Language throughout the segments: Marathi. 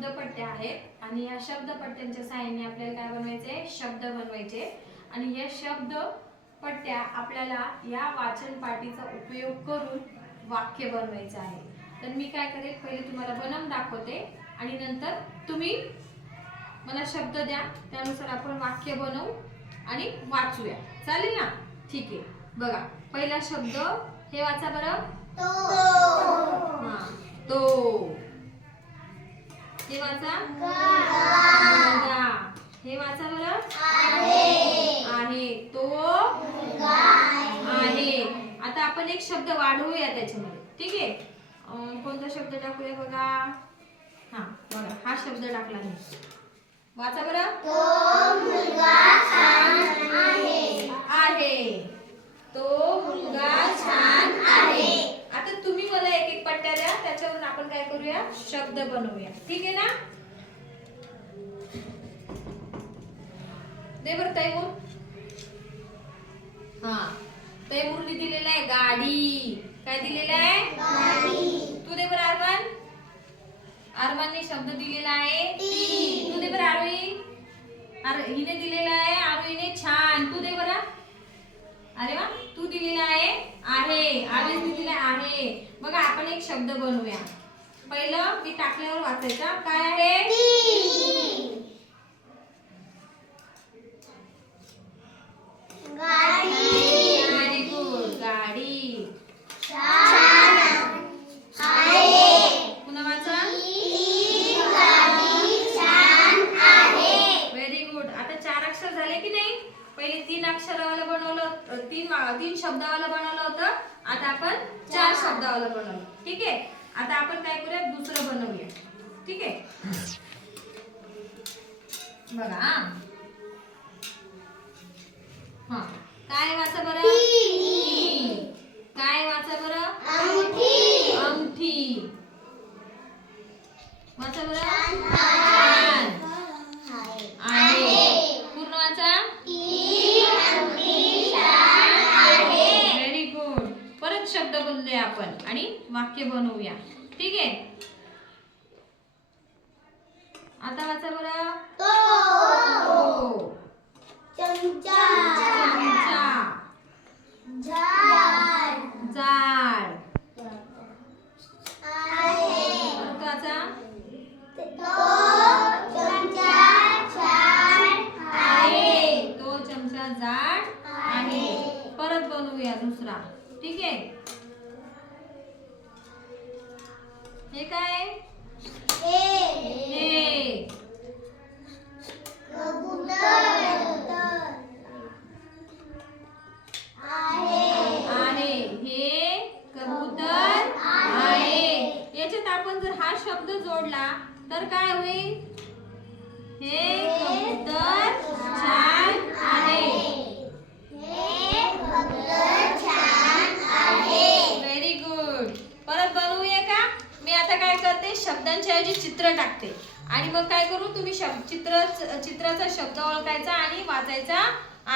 शब्दपट्ट्या आहेत आणि या शब्दपट्ट्यांच्या सहाय्याने आपल्याला काय बनवायचे, शब्द बनवायचे आणि या शब्दपट्ट्या आपल्याला या वाचन पाटीचा उपयोग करून वाक्य बनवायचे आहे. तर मी काय करेल, पहिले तुम्हाला बनवून दाखवते आणि नंतर तुम्ही मला शब्द द्या, त्यानुसार आपण वाक्य बनवू आणि वाचूया. चालेल ना? ठीक आहे. बघा, पहिला शब्द हे वाचा बरं. तो. हे वाचा. हे वाचा बरं. आहे. तो आहे. आता आपण एक शब्द वाढवूया त्याच्यामध्ये. ठीक आहे. कोणता शब्द टाकूया बघा. बघा, हा शब्द टाकला मी. वाचा बरं. तो मुलगा छान आहे. तो मुलगा छान आहे. आता तुम्ही मला एक एक पट्ट्या द्या, त्याच्यावरून आपण काय करूया, शब्द बनवूया. ठीक आहे ना? दे बरं तैमूर. तैमूरने दिलेलं आहे गाडी. काय दिलेलं आहे? गाडी. तू दे बरं अरमान. अरमानने शब्द दिलेला आहे ती. तू दे बरं आरोही. हिने दिलेला आहे आरोहीने छान. तू दे बरं. अरे वा, तू दिलेला आहे. आवेशने दिला आहे. बघा, आपण एक शब्द बनवूया. पहिलं मी टाकल्यावर वाचायचा. काय आहे? गाडी. Very good. गाडी. छान आहे. पुन्हा वाचा. गाडी छान आहे. Very good. आता 4 अक्षर झाले की नाही? पहिले 3 अक्षरावाला बनवलं, 3 शब्दावाला बनवलं होतं. आता आपण 4 शब्दावाला बनवलं. ठीक आहे. आता आपण काय करूया, दुसरं बनवूया. ठीक आहे. बघा. काय वाचा बरं. काय वाचा बरं. अंगठी. वाचा बरं. आहे. पूर्ण वाचा. Very good. परत शब्द बोलूया आपण आणि वाक्य बनवूया. ठीक आहे. आता वाचा बरं. चमचा. झाड. झाड. आहे. परत वाचा. तो चमचा झाड आहे. तो चमचा जाड आहे. परत बनवूया दुसरा. ठीक आहे. हे काय? हे कबूतर. आहे. हे कबूतर आहे. याच्यात आपण जर हा शब्द जोडला तर काय होईल? हे कबूतर छान आहे. Very good. परत बनवूया का? मी आता काय करते, शब्दांच्या ऐवजी चित्र टाकते आणि मग काय करू, तुम्ही चित्राचा शब्द ओळखायचा आणि वाचायचा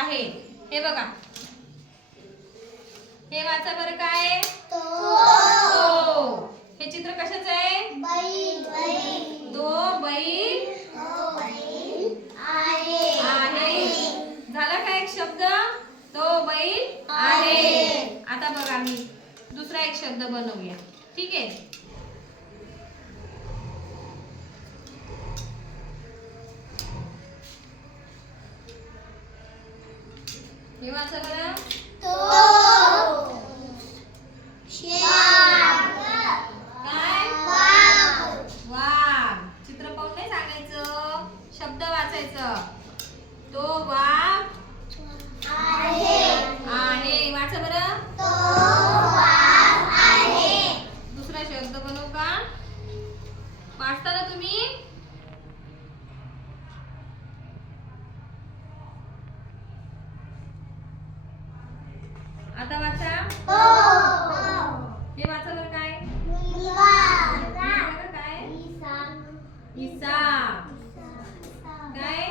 आहे. हे बघा, हे वाचा बरं. काय? तो. हे चित्र कशाचं आहे? तो बैल आहे. झाला का एक शब्द? तो बैल आहे. आता बघा, मी दुसरा एक शब्द बनवूया. ठीक आहे. हे वाचा बरं. काय? वाघ. चित्र पाहून नाही सांगायचं, शब्द वाचायचं. तो वाघ आहे. वाचा बरं. दुसरा शब्द बनवू का? वाचता ना तुम्ही? आता वाचा. हे वाचा बरं. काय? काय? इसा. काय?